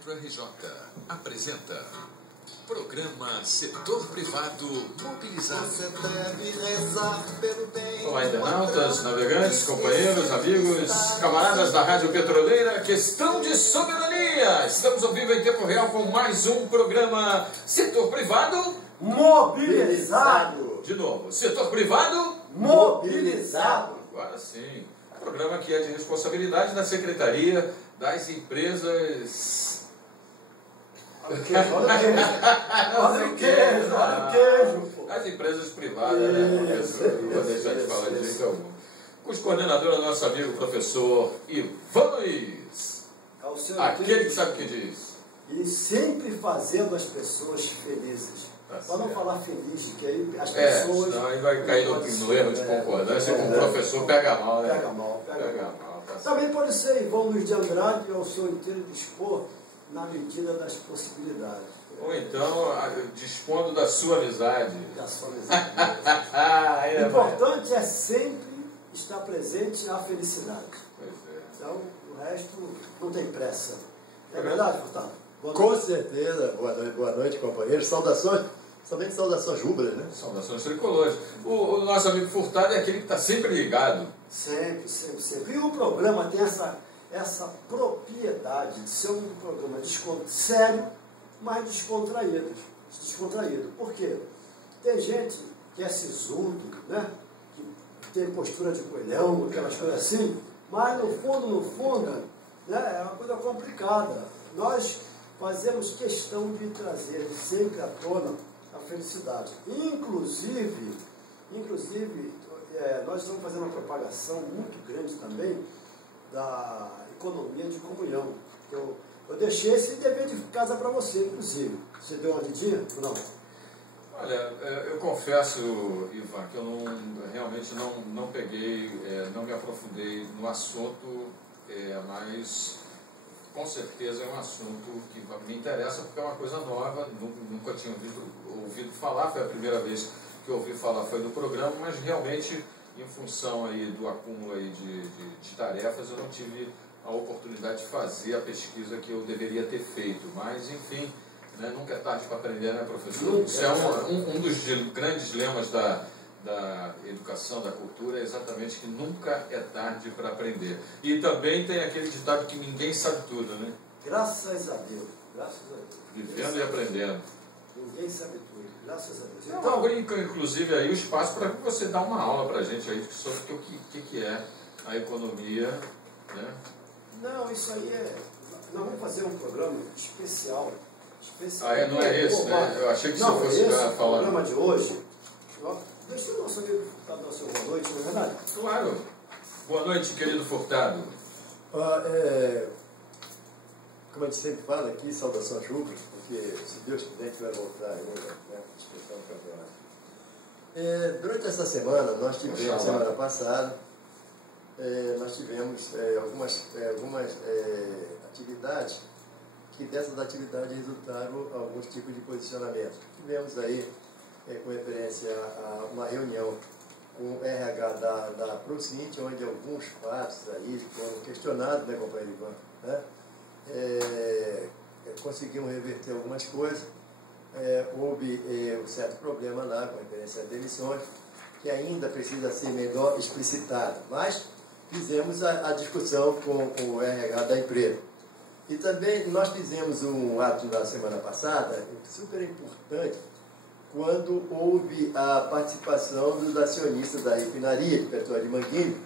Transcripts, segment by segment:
Metro RJ apresenta Programa Setor Privado Mobilizado. Olá, internautas, navegantes, companheiros, amigos, camaradas da Rádio Petroleira, questão de soberania. Estamos ao vivo em tempo real com mais um programa Setor Privado Mobilizado. De novo, Setor Privado Mobilizado. Agora sim. Programa que é de responsabilidade da Secretaria das Empresas... Olha o queijo. As empresas privadas, né, professor? Não vou deixar de falar de jeito algum. Com os coordenadores, nosso amigo professor Ivan Luiz. Aquele que sabe o que diz. E sempre fazendo as pessoas felizes. Para não falar feliz, que aí as pessoas... pessoas... Senão aí vai cair no erro de concordância com o professor pega mal, né? Pega mal. Tá. Também pode ser Ivan Luiz de Andrade ao seu inteiro dispor na medida das possibilidades. Ou então, dispondo da sua amizade. Da sua amizade. O importante é sempre estar presente na felicidade. Pois é. Então, o resto não tem pressa. É verdade, Furtado? Com certeza. Boa noite, companheiros. Saudações, somente saudações rubras, né? Saudações tricolores. O nosso amigo Furtado é aquele que está sempre ligado. Sempre. E o programa tem essa propriedade de ser um programa sério, mas descontraído. Por quê? Tem gente que é sisudo, né? Que tem postura de coelhão, aquelas coisas assim, mas no fundo, né? É uma coisa complicada. Nós fazemos questão de trazer sempre à tona a felicidade. Inclusive, nós estamos fazendo uma propagação muito grande também da economia de comunhão. Eu deixei esse dever de casa para você, inclusive. Você deu uma lidinha ou não? Olha, eu confesso, Ivan, que eu realmente não peguei, não me aprofundei no assunto, mas com certeza é um assunto que me interessa porque é uma coisa nova, nunca tinha ouvido falar, foi a primeira vez que eu ouvi falar, foi do programa, mas realmente em função aí do acúmulo aí de tarefas eu não tive a oportunidade de fazer a pesquisa que eu deveria ter feito, mas enfim, né, nunca é tarde para aprender, né, professor? Isso é um dos grandes lemas da educação, da cultura, é exatamente que nunca é tarde para aprender. E também tem aquele ditado que ninguém sabe tudo, né? Graças a Deus. Vivendo e aprendendo. Ninguém sabe tudo, graças a Deus. Então, inclusive aí o espaço para que você dá uma aula para a gente aí sobre o que é a economia, né? Não, isso aí nós vamos fazer um programa especial. Não é esse, né? Eu achei que você fosse falar. O programa de hoje... Deixa o nosso amigo Furtado dar o seu boa noite, não é verdade? Claro. Boa noite, querido Furtado. Como a gente sempre fala aqui, saudações rubras, porque se Deus quiser a gente vai voltar ainda, né? Disputar o campeonato. Durante essa semana, nós tivemos, semana passada, nós tivemos algumas atividades, que dessas atividades resultaram alguns tipos de posicionamento. Tivemos aí, com referência a uma reunião com o RH da ProSint, onde alguns fatos aí foram questionados, né, companheiro Ivan, né? Conseguimos reverter algumas coisas. Houve um certo problema lá com referência a demissões, que ainda precisa ser melhor explicitado, mas fizemos a discussão com o RH da empresa. E também nós fizemos um ato na semana passada, super importante, quando houve a participação dos acionistas da refinaria de petróleo de Manguinhos,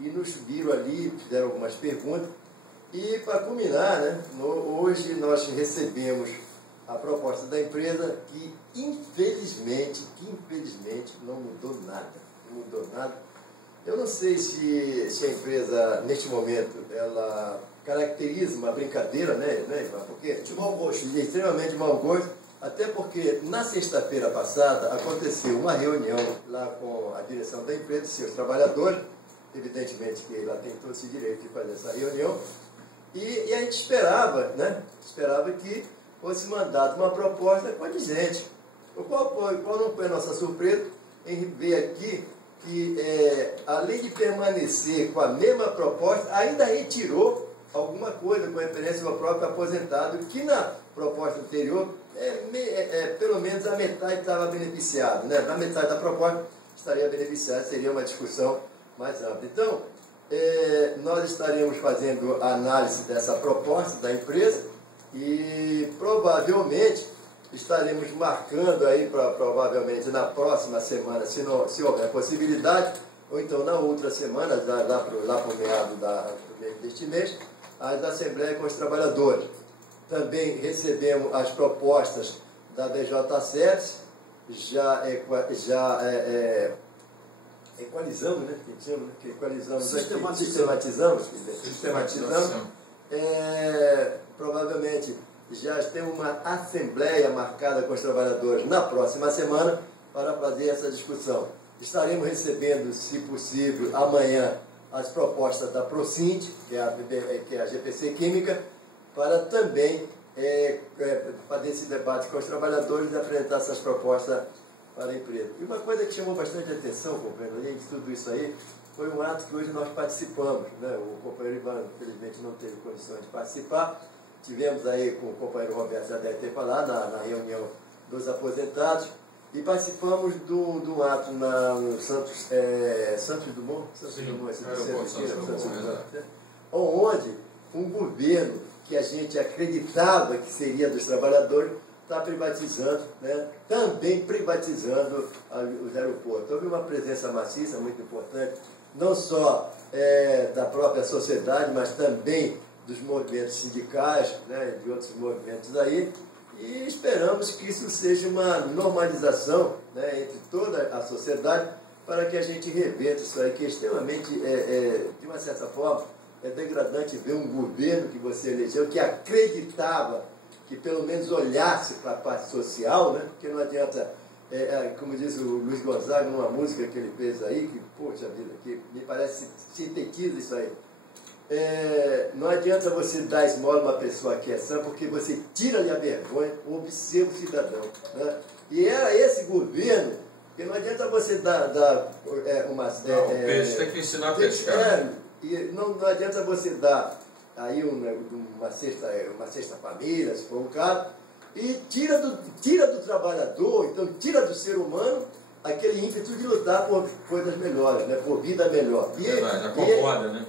e nos viram ali, fizeram algumas perguntas, e para culminar, né, hoje nós recebemos a proposta da empresa que infelizmente não mudou nada. Eu não sei se a empresa, neste momento, ela caracteriza uma brincadeira, né, porque de mau gosto. Extremamente de mau gosto, até porque na sexta-feira passada aconteceu uma reunião lá com a direção da empresa, seus trabalhadores, evidentemente que ela tem todo esse direito de fazer essa reunião, e a gente esperava que fosse mandada uma proposta condizente. Qual não foi a nossa surpresa em ver aqui que, além de permanecer com a mesma proposta, ainda retirou alguma coisa com referência ao próprio aposentado, que na proposta anterior, pelo menos a metade estava beneficiado, né? Na metade da proposta estaria beneficiado, seria uma discussão mais ampla. Então, nós estaríamos fazendo a análise dessa proposta da empresa e provavelmente estaremos marcando aí, provavelmente na próxima semana, se houver possibilidade, ou então na outra semana, lá para o meado deste mês, as assembleias com os trabalhadores. Também recebemos as propostas da BJ7, equalizamos, né? Sistematizamos. Provavelmente já temos uma assembleia marcada com os trabalhadores na próxima semana para fazer essa discussão. Estaremos recebendo, se possível, amanhã as propostas da Procint, que é a GPC Química, para também fazer esse debate com os trabalhadores e apresentar essas propostas para a empresa. E uma coisa que chamou bastante atenção, companheiro, além de tudo isso aí, foi um ato que hoje nós participamos, né? O companheiro Ivan, infelizmente, não teve condições de participar. Tivemos aí com o companheiro Roberto, já deve ter falado, na reunião dos aposentados, e participamos de um ato no Santos Dumont, onde um governo que a gente acreditava que seria dos trabalhadores está privatizando, né? Também privatizando os aeroportos. Houve uma presença maciça muito importante, não só da própria sociedade, mas também dos movimentos sindicais, né? De outros movimentos aí, e esperamos que isso seja uma normalização, né? Entre toda a sociedade, para que a gente reverta isso aí, que é extremamente, de uma certa forma, é degradante ver um governo que você elegeu, que acreditava que pelo menos olhasse para a parte social, né? Porque não adianta, como diz o Luiz Gonzaga, numa música que ele fez aí, que, poxa vida, que me parece sintetiza isso aí. Não adianta você dar esmola a uma pessoa que é sã, porque você tira-lhe a vergonha, observa o cidadão, né? E era esse governo, que não adianta você dar uma... peixe tem que ensinar a pescar. E não adianta você dar aí uma cesta família, se for um caso, e tira do trabalhador, então tira do ser humano aquele ímpeto de lutar por coisas melhores, né? Por vida melhor. Verdade, acomoda, né?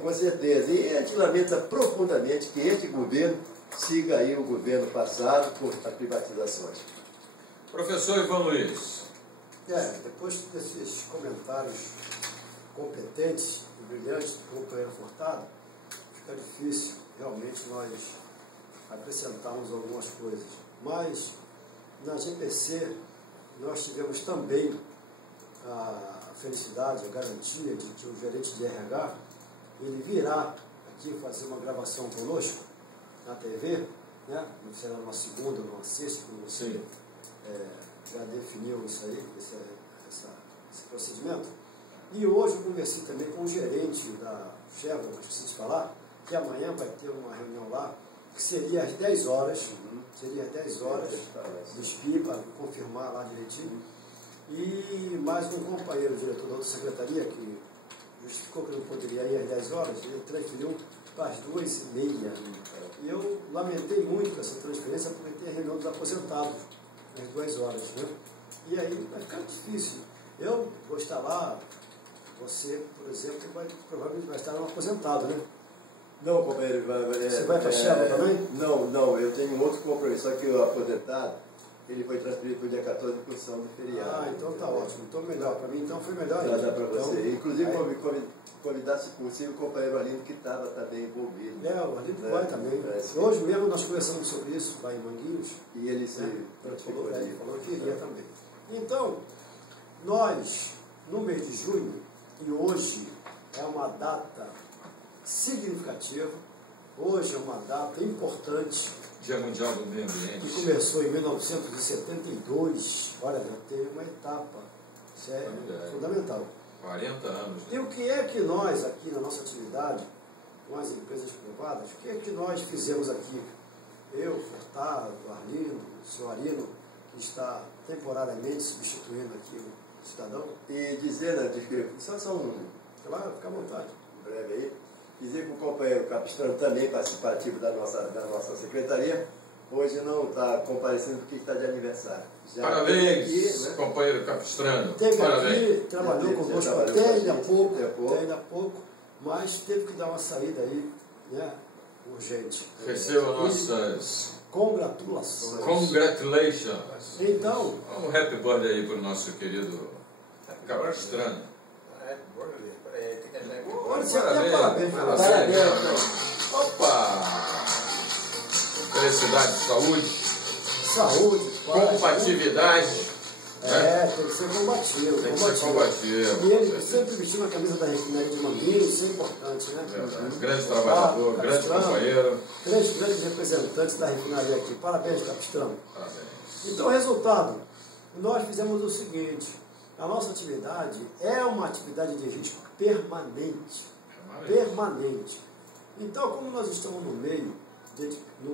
Com certeza. E a gente lamenta profundamente que este governo siga aí o governo passado com as privatizações. Professor Ivan Luiz. Depois desses comentários competentes e brilhantes do companheiro Furtado, fica difícil realmente nós acrescentarmos algumas coisas. Mas na GPC nós tivemos também a felicidade, a garantia de que o gerente de RH ele virá aqui fazer uma gravação conosco na TV, né? Será numa segunda, numa sexta, como você já definiu isso aí, esse procedimento. E hoje eu conversei também com o gerente da Chevron, não esqueci de falar, que amanhã vai ter uma reunião lá, que seria às 10 horas, seria às 10 horas do SPI, para confirmar lá direitinho. E mais um companheiro, diretor da outra secretaria, que justificou que não poderia ir às 10 horas, ele transferiu para as 2h30. E eu lamentei muito essa transferência, porque tem a reunião dos aposentados às 2 horas, né? E aí vai ficar difícil. Eu vou estar lá, você, por exemplo, provavelmente vai estar lá aposentado, né? Não, companheiro. Você vai para a Chevron também? Não, eu tenho um outro compromisso, só que o aposentado, ele foi transferido para o dia 14 por função do feriado. Então tá ótimo. Então melhor. Para mim, então foi melhor ainda. Dá para você. Então, inclusive, convidar, se possível, o companheiro Arlindo, que estava também envolvido. O Arlindo vai também. Hoje mesmo nós conversamos sobre isso lá em Manguinhos. E ele se prontificou. Ele falou que iria também. Então, nós, no mês de junho, e hoje é uma data significativa, hoje é uma data importante. Dia Mundial do Meio Ambiente. Que começou em 1972, olha, já teve uma etapa, isso é fundamental. 40 anos. E o que é que nós, aqui na nossa atividade, com as empresas privadas, o que é que nós fizemos aqui? Eu, Furtado, Arlindo, o senhor Arino, que está temporariamente substituindo aqui o cidadão. E dizer, só um... Claro, fica à vontade. Breve aí. Dizer que o companheiro Capistrano, também participativo da nossa secretaria, hoje não está comparecendo porque está de aniversário. Parabéns, aqui, né? companheiro Capistrano. Teve Parabéns. aqui, trabalhou conosco até ainda há pouco, mas teve que dar uma saída aí, né, urgente. Receba nossas Congratulações. congratulations. Então, Um happy birthday aí para o nosso querido Capistrano. olha, você até parabéns. Opa! Felicidade, saúde, Saúde, paz. compatibilidade. Tem que ser combativo. Tem que ser combativo. E ele sempre vestiu a camisa da refinaria de Manguinhos, isso é importante, né? Grande trabalhador, grande Capistrano, companheiro. 3 grandes representantes da refinaria aqui. Parabéns, Capistrano. Parabéns. Então, resultado, nós fizemos o seguinte: a nossa atividade é uma atividade de risco permanente. Permanente. Então, como nós estamos no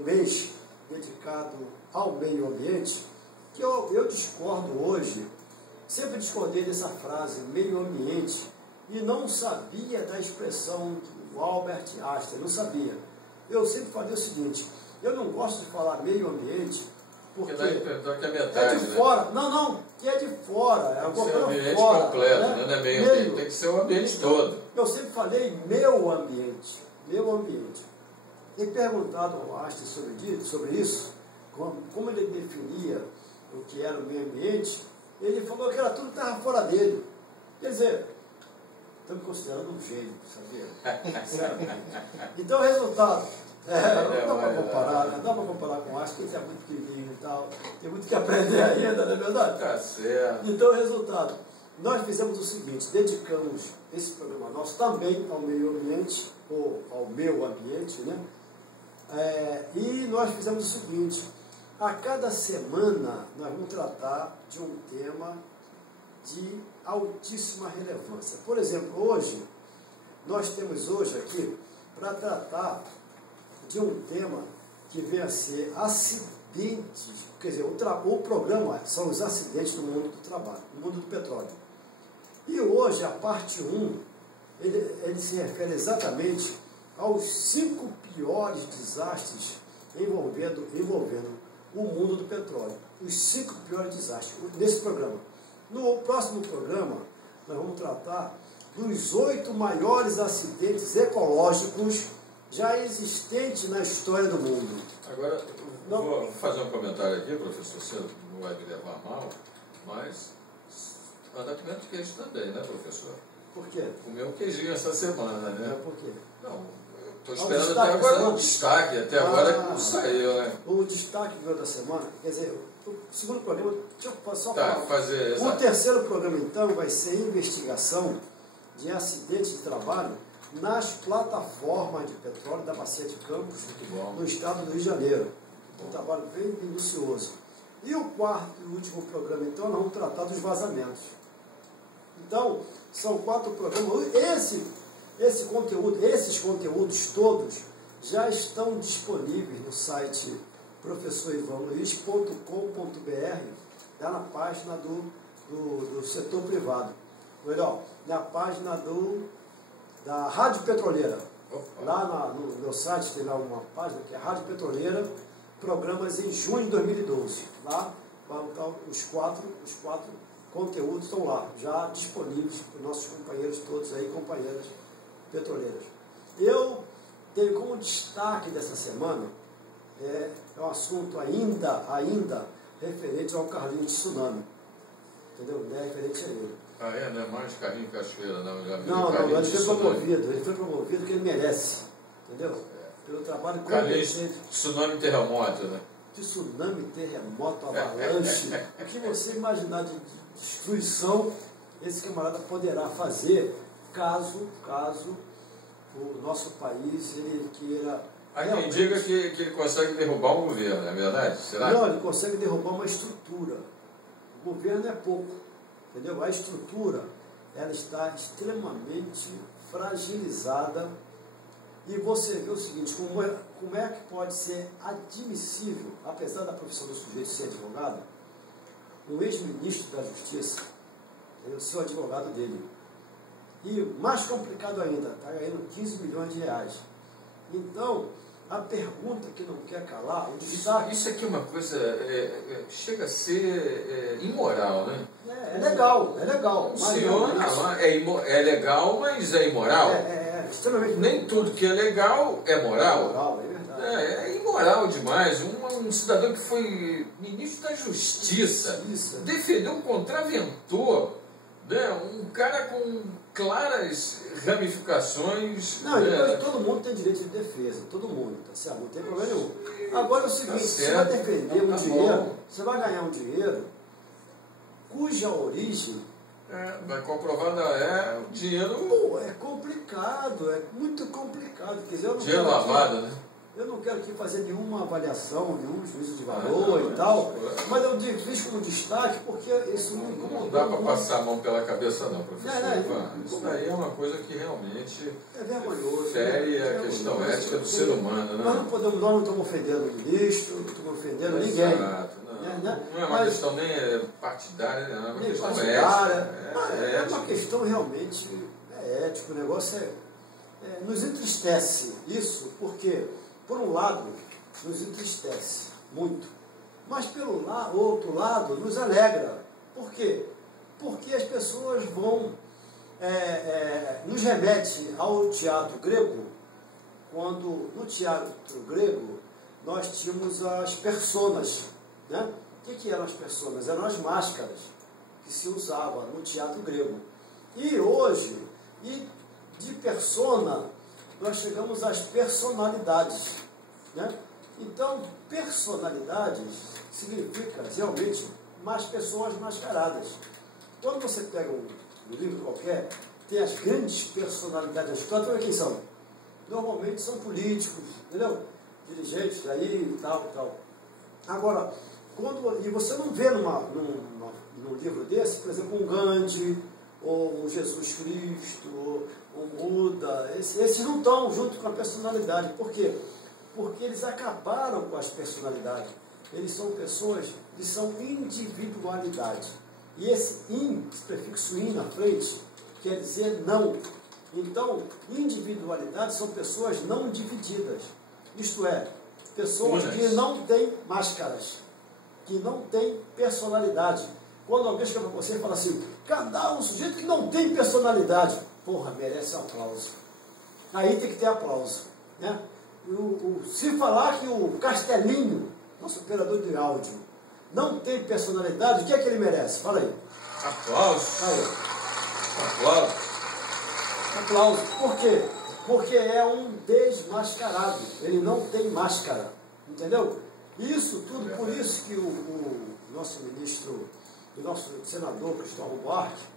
mês dedicado ao meio ambiente, que eu discordo hoje, sempre discordei dessa frase, meio ambiente, e não sabia da expressão do Albert Einstein, não sabia. Eu sempre falei o seguinte: eu não gosto de falar meio ambiente, porque que é metade, é de fora. Não, que é de fora. É tem que ser o o ambiente fora, completo, né? não é meio ambiente, tem que ser o ambiente todo. Eu sempre falei meu ambiente, meu ambiente. E perguntado ao Einstein sobre isso, como ele definia o que era o meio ambiente, ele falou que era tudo que estava fora dele. Quer dizer, estou me considerando um gênio, sabia? Então, resultado, não dá para comparar, né? Não dá para comparar com o Einstein, porque ele é muito pequenininho e tal, tem muito que aprender ainda, não é verdade? Tá certo. Então, resultado, nós fizemos o seguinte: dedicamos esse programa nosso também ao meio ambiente, ou ao meu ambiente, né? E nós fizemos o seguinte: a cada semana nós vamos tratar de um tema de altíssima relevância. Por exemplo, hoje, nós temos aqui para tratar de um tema que vem a ser acidentes, quer dizer, o programa são os acidentes no mundo do trabalho, no mundo do petróleo. E hoje, a parte 1, ele se refere exatamente aos 5 piores desastres envolvendo o mundo do petróleo. Os 5 piores desastres nesse programa. No próximo programa, nós vamos tratar dos 8 maiores acidentes ecológicos já existentes na história do mundo. Agora, vou fazer um comentário aqui, professor, você não vai me levar mal, mas anda comendo queijo também, né, professor? Por quê? Comeu um queijinho essa semana, né? Por quê? Não, estou esperando até agora o destaque, até agora não saiu, né? O destaque veio da semana, quer dizer, o segundo programa, deixa eu só falar. O terceiro programa, então, vai ser investigação de acidentes de trabalho nas plataformas de petróleo da Bacia de Campos, no estado do Rio de Janeiro. Um trabalho bem minucioso. E o quarto e último programa, então, nós vamos tratar dos vazamentos. Então, são 4 programas. Esses conteúdos todos já estão disponíveis no site professorivanluiz.com.br, tá na página do setor privado. Melhor, na página da Rádio Petroleira. Lá no meu site tem lá uma página que é Rádio Petroleira, programas em junho de 2012. Lá vão estar os quatro conteúdos estão lá, já disponíveis para os nossos companheiros todos aí, companheiras petroleiras. Eu tenho como destaque dessa semana, é um assunto ainda referente ao Carlinhos Tsunami. Entendeu? Não é referente a ele. Não é mais Carlinhos Cachoeira, não. Não, ele foi promovido porque ele merece. Entendeu? Pelo trabalho competente. Tsunami terremoto, né? Tsunami, terremoto, avalanche. O que você imaginar de destruição, esse camarada poderá fazer caso o nosso país ele queira. Há quem diga que ele consegue derrubar um governo, não é verdade? Será? Não, ele consegue derrubar uma estrutura. O governo é pouco, entendeu? A estrutura ela está extremamente fragilizada. E você vê o seguinte: como é que pode ser admissível, apesar da profissão do sujeito ser advogado, o ex-ministro da Justiça, o seu advogado dele, E mais complicado ainda, está ganhando 15 milhões de reais. Então, a pergunta que não quer calar, o destaque... Isso aqui é uma coisa, chega a ser imoral, né? É legal, é legal. O senhor é legal, mas é imoral. Extremamente. Nem tudo que é legal é moral. Moral, é verdade. É imoral demais. Um cidadão que foi ministro da Justiça defendeu um contraventor, né? Um cara com claras ramificações. Não, e depois todo mundo tem direito de defesa, todo mundo, tá certo? Não tem problema nenhum. Agora é o seguinte, você vai defender um dinheiro, você vai ganhar um dinheiro cuja origem... vai comprovada o dinheiro... Pô, é complicado, é muito complicado. Quer dizer, dinheiro lavado, né? Eu não quero aqui fazer nenhuma avaliação, nenhum juízo de valor e tal, mas eu fiz como destaque porque isso não incomodou. Não dá para passar a mão pela cabeça não, professor. Isso daí é uma coisa que realmente fere a questão ética do ser humano. Né? Nós não estamos ofendendo o ministro, não estamos ofendendo ninguém. Exato. Não é uma questão nem partidária, não, é uma questão ética. É uma questão realmente ética, o negócio nos entristece isso, porque, por um lado, nos entristece muito, mas pelo outro lado, nos alegra. Por quê? Porque as pessoas vão, nos remete ao teatro grego, quando no teatro grego nós tínhamos as personas, né? O que eram as personas? Eram as máscaras que se usavam no teatro grego. E hoje, de persona, nós chegamos às personalidades, né? Então, personalidades significa realmente mais pessoas mascaradas. Quando você pega um livro qualquer, tem as grandes personalidades da história, então quem são? Normalmente são políticos, entendeu? Dirigentes aí e tal, e tal. Agora, e você não vê num livro desse, por exemplo, um Gandhi, ou um Jesus Cristo, ou um Buda, esses não estão junto com a personalidade. Por quê? Porque eles acabaram com as personalidades. Eles são pessoas que são individualidade. E esse prefixo in na frente, quer dizer não. Então, individualidade são pessoas não divididas. Isto é, pessoas que não têm máscaras, que não têm personalidade. Quando alguém chega para você e fala assim, um sujeito que não tem personalidade, porra, merece um aplauso. Aí tem que ter aplauso, né? Se falar que o Castelinho, nosso operador de áudio, não tem personalidade, o que é que ele merece? Fala aí. Aplauso. Aí. Aplauso. Aplauso. Por quê? Porque é um desmascarado. Ele não tem máscara. Entendeu? Isso tudo, por isso que o nosso ministro, o nosso senador Cristóvão Buarque,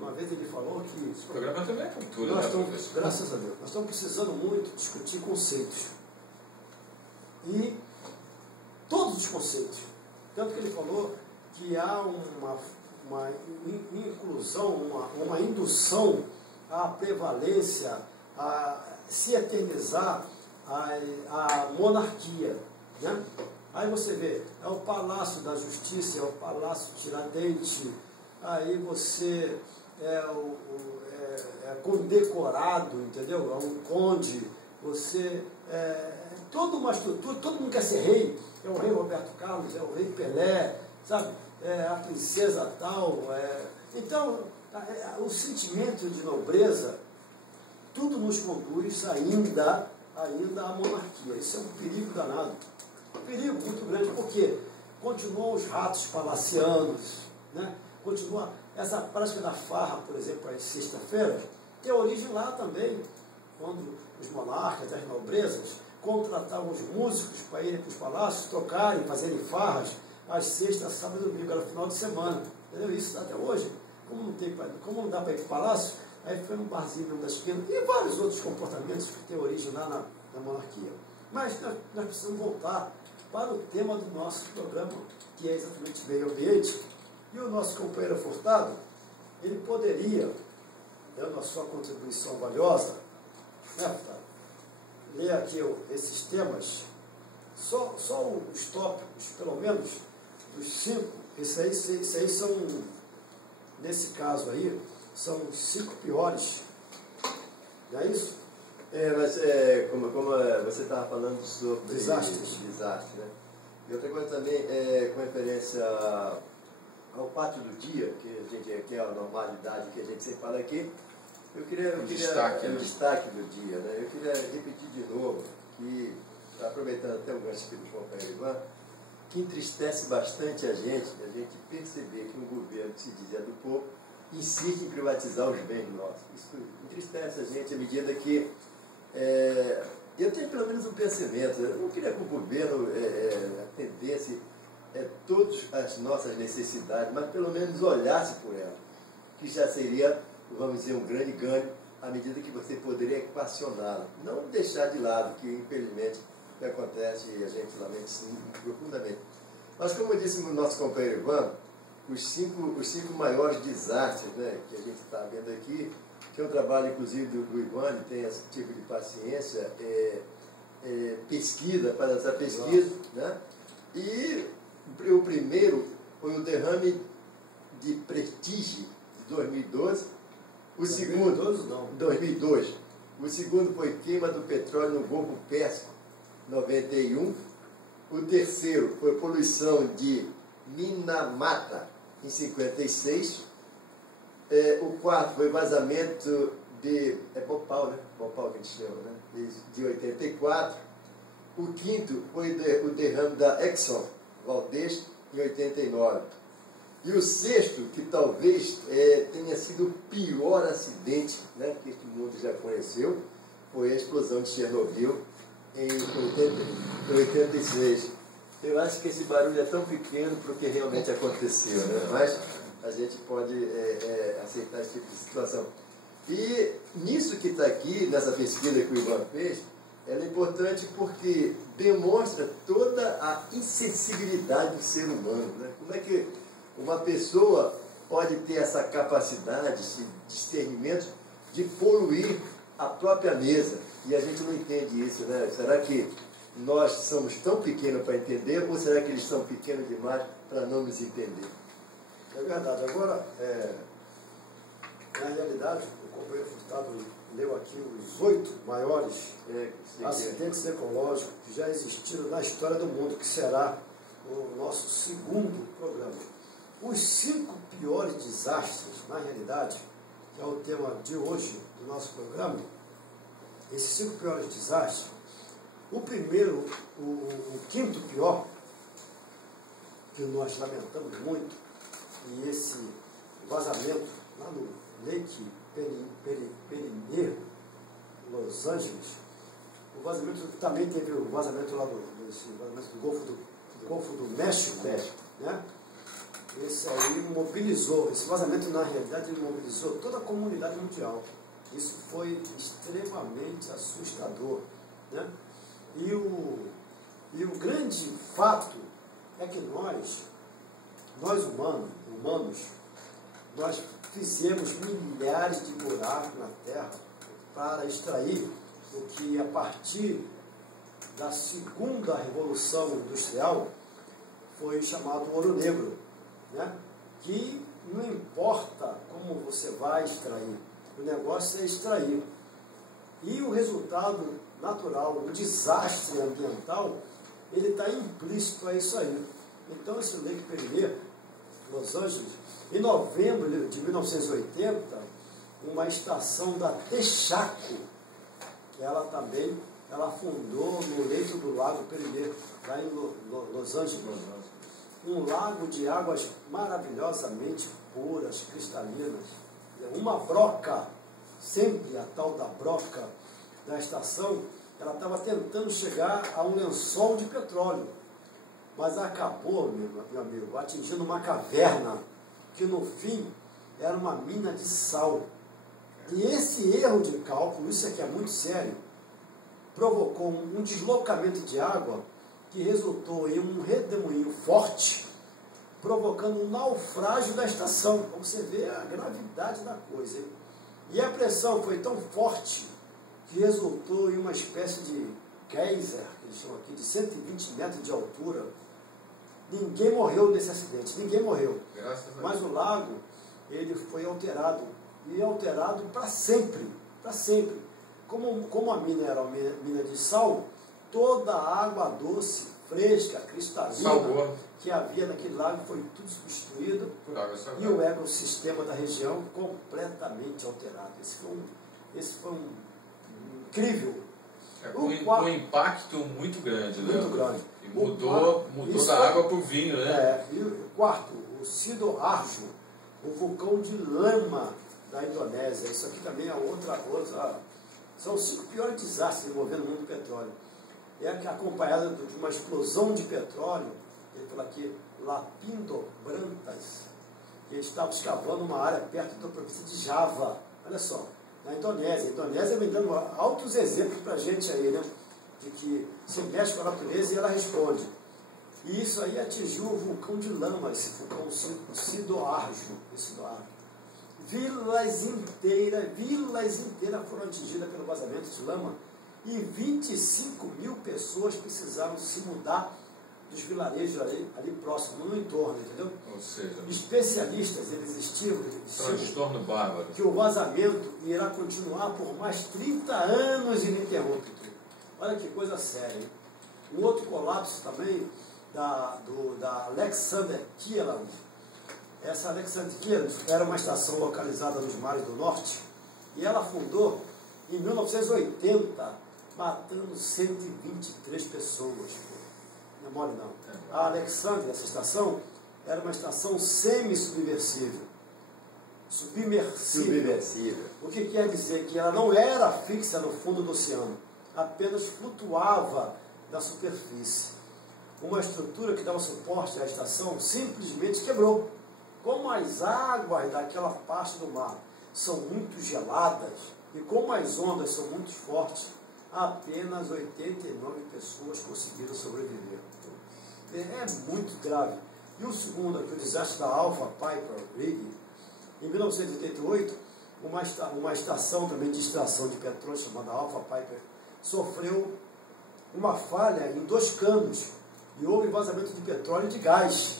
uma vez ele falou que... Esse programa também é cultura, nós estamos, graças a Deus, nós estamos precisando muito discutir conceitos. E todos os conceitos. Tanto que ele falou que há uma inclusão, uma indução à prevalência, a se eternizar a monarquia, né? Aí você vê, é o Palácio da Justiça, é o Palácio Tiradentes, aí você é condecorado, entendeu? É um conde, você toda uma estrutura, todo mundo quer ser rei, é o rei Roberto Carlos, é o rei Pelé, sabe? A princesa tal. Então, o sentimento de nobreza, tudo nos conduz ainda à monarquia. Isso é um perigo danado. Um perigo muito grande, porque continuam os ratos palacianos, né? Continua essa prática da farra, por exemplo, às sexta-feiras, tem origem lá também, quando os monarcas, as nobrezas, contratavam os músicos para irem para os palácios, tocarem, fazerem farras, às sextas, sábado e domingo, era final de semana. Entendeu? Isso até hoje. Como não dá para ir para o palácio, aí foi num barzinho da esquina, e vários outros comportamentos que têm origem lá na monarquia. Mas nós precisamos voltar para o tema do nosso programa, que é exatamente meio ambiente. E o nosso companheiro Furtado, ele poderia, dando a sua contribuição valiosa, né, Furtado, ler aqui esses temas, só os tópicos, pelo menos, dos 5, esses aí são, nesse caso aí, são os 5 piores. Não é isso? Mas como você estava falando sobre Desastres, né? E outra coisa também, com referência ao pátio do dia, que é a normalidade que a gente sempre fala aqui, eu queria destaque, o destaque do dia, né? Eu queria repetir de novo, que, aproveitando até o gancho aqui do companheiro Ivan, que entristece bastante a gente perceber que um governo que se dizia do povo insiste em privatizar os bens nossos. Isso entristece a gente à medida que eu tenho pelo menos um pensamento. Eu não queria que o governo atendesse todas as nossas necessidades, mas pelo menos olhasse por elas, que já seria, vamos dizer, um grande ganho à medida que você poderia equacioná-la. Não deixar de lado, que infelizmente o que acontece e a gente lamenta isso profundamente. Mas como disse o nosso companheiro Ivan, os cinco maiores desastres, né, que a gente está vendo aqui, que é um trabalho inclusive do Ivan, ele tem esse tipo de paciência, pesquisa, faz essa pesquisa, né? E o primeiro foi o derrame de Prestige de 2012, o segundo, 2002, o segundo foi queima do petróleo no Golfo Pérsico, 91, o terceiro foi poluição de Minamata, em 56, o quarto foi vazamento de Bhopal, né? Bhopal que a gente chama, né? De 84, o quinto foi o derrame da Exxon Valdez, em 89. E o sexto, que talvez tenha sido o pior acidente, né, que este mundo já conheceu, foi a explosão de Chernobyl em 86. Eu acho que esse barulho é tão pequeno para o que realmente aconteceu, né? Mas a gente pode aceitar esse tipo de situação. E nisso que está aqui, nessa pesquisa que o Ivan fez, ela é importante porque demonstra toda a insensibilidade do ser humano, né? Como é que uma pessoa pode ter essa capacidade, esse discernimento de poluir a própria mesa? E a gente não entende isso, né? Será que nós somos tão pequenos para entender ou será que eles são pequenos demais para não nos entender? É verdade. Agora, na realidade, o companheiro Furtado leu aqui os 8 maiores acidentes ecológicos que já existiram na história do mundo, que será o nosso segundo programa. Os 5 piores desastres, na realidade, que é o tema de hoje do nosso programa, esses 5 piores desastres, o primeiro, o quinto pior, que nós lamentamos muito, e esse vazamento lá no Lake Perimeer, Los Angeles, o vazamento também teve o vazamento lá do Golfo do México, né? Esse aí mobilizou, esse vazamento na realidade mobilizou toda a comunidade mundial. Isso foi extremamente assustador, né? E o grande fato é que nós humanos, nós fizemos milhares de buracos na Terra para extrair o que a partir da segunda Revolução Industrial foi chamado ouro negro, né? Que não importa como você vai extrair, o negócio é extrair. E o resultado natural, o desastre ambiental, ele está implícito a isso aí. Então, esse Lake Perimeer, Los Angeles, em novembro de 1980, uma estação da Texaco, ela afundou no leito do Lago Perimeer, lá em Los Angeles. Um lago de águas maravilhosamente puras, cristalinas. Uma broca, sempre a tal da broca da estação, ela estava tentando chegar a um lençol de petróleo, mas acabou, meu amigo, atingindo uma caverna, que no fim era uma mina de sal. E esse erro de cálculo, isso aqui é muito sério, provocou um deslocamento de água que resultou em um redemoinho forte, provocando um naufrágio da estação. Então você vê a gravidade da coisa, hein? E a pressão foi tão forte que resultou em uma espécie de geyser, que eles chamam aqui, de 120 metros de altura. Ninguém morreu nesse acidente, ninguém morreu. Mas o lago, ele foi alterado e alterado para sempre, para sempre. Como a mina era uma mina de sal, toda a água doce, fresca, cristalina, Salvou. que havia naquele lago foi tudo substituído Por água e salgada. o ecossistema da região completamente alterado. Esse foi um incrível. Com um impacto muito grande, né? Muito grande. E mudou da água para o vinho, né? E o quarto, o Sidoarjo, o vulcão de lama da Indonésia. Isso aqui também é outra. São os 5 piores desastres envolvendo o mundo do petróleo. É acompanhada de uma explosão de petróleo, ele fala aqui, Lapindo Brantas, que estava escavando uma área perto da província de Java. Olha só, na Indonésia. A Indonésia vem dando altos exemplos para a gente aí, né? De que se mexe com a natureza e ela responde. E isso aí atingiu o vulcão de lama, esse vulcão Sidoarjo. Vilas inteiras foram atingidas pelo vazamento de lama e 25 mil pessoas precisaram se mudar dos vilarejos ali próximos, no entorno, entendeu? Ou seja, especialistas, eles estimam transtorno bárbaro. que o vazamento irá continuar por mais 30 anos ininterrupto. Olha que coisa séria, hein? Um outro colapso também da Alexander Keeland. Essa Alexander Keeland era uma estação localizada nos mares do norte e ela afundou em 1980, matando 123 pessoas. Não é mole não. A Alexander, essa estação, era uma estação semi-submersível. Submersível. O que quer dizer que ela não era fixa no fundo do oceano, apenas flutuava na superfície. Uma estrutura que dava suporte à estação simplesmente quebrou. Como as águas daquela parte do mar são muito geladas e como as ondas são muito fortes, apenas 89 pessoas conseguiram sobreviver. É muito grave. E o segundo, aqui, o desastre da Alpha Piper Rig, em 1988, uma estação também de extração de petróleo chamada Alpha Piper sofreu uma falha em 2 canos e houve vazamento de petróleo e de gás.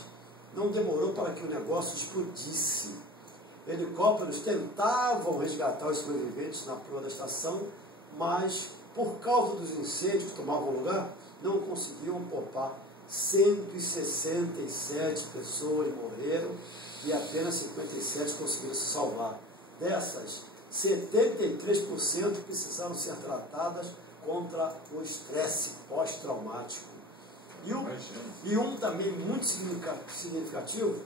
Não demorou para que o negócio explodisse. Helicópteros tentavam resgatar os sobreviventes na proa da estação, mas por causa dos incêndios que tomavam lugar, não conseguiam poupar. 167 pessoas morreram e apenas 57 conseguiram se salvar. Dessas, 73% precisaram ser tratadas contra o estresse pós-traumático. E um também muito significativo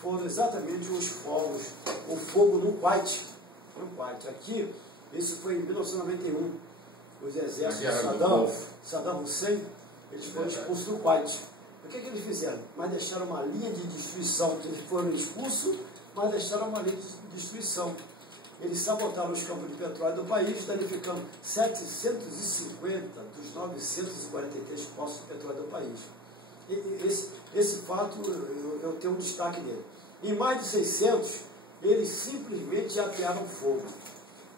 foram exatamente os fogos, o fogo no Kuwait. Aqui, isso foi em 1991. Os exércitos de Saddam Hussein, eles foram expulsos do Kuwait. O que eles fizeram? Mas deixaram uma linha de destruição, que eles foram expulsos, mas deixaram uma linha de destruição. Eles sabotaram os campos de petróleo do país, danificando 750 dos 943 poços de petróleo do país. Esse fato, eu tenho um destaque nele. Em mais de 600, eles simplesmente atearam fogo.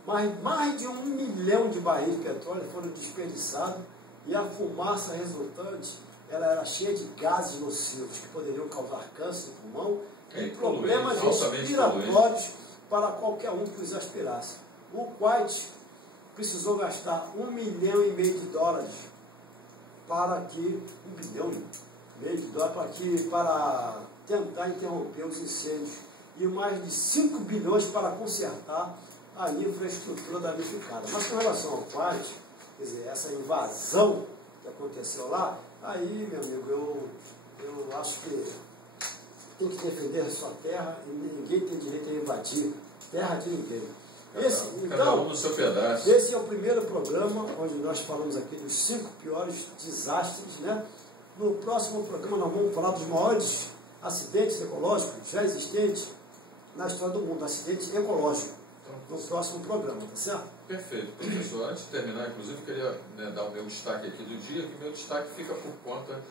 Mas mais de 1 milhão de barris de petróleo foram desperdiçados e a fumaça resultante ela era cheia de gases nocivos que poderiam causar câncer de pulmão e problemas respiratórios para qualquer um que os aspirasse. O Kuwait precisou gastar $1,5 milhão para tentar interromper os incêndios e mais de 5 bilhões para consertar a infraestrutura danificada. Mas com relação ao Kuwait, quer dizer, essa invasão que aconteceu lá, aí, meu amigo, eu acho que tem que defender a sua terra e ninguém tem direito a invadir terra de ninguém. Cada um no seu pedaço. Esse é o primeiro programa onde nós falamos aqui dos 5 piores desastres, né? No próximo programa nós vamos falar dos maiores acidentes ecológicos já existentes na história do mundo, acidentes ecológicos, no próximo programa, tá certo? Perfeito, professor. Antes de terminar, inclusive, queria dar o meu destaque aqui do dia, que meu destaque fica por conta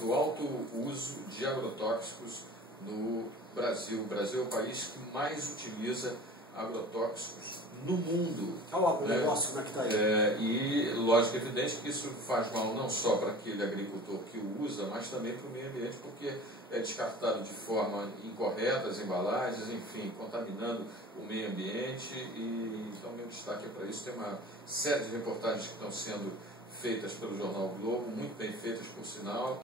do alto uso de agrotóxicos no Brasil. O Brasil é o país que mais utiliza agrotóxicos no mundo. Olha o agronegócio, como é que está aí. E, lógico, evidente que isso faz mal não só para aquele agricultor que o usa, mas também para o meio ambiente, porque é descartado de forma incorreta as embalagens, enfim, contaminando o meio ambiente. E então, meu destaque é para isso. Tem uma série de reportagens que estão sendo feitas pelo Jornal Globo, muito bem feitas, por sinal.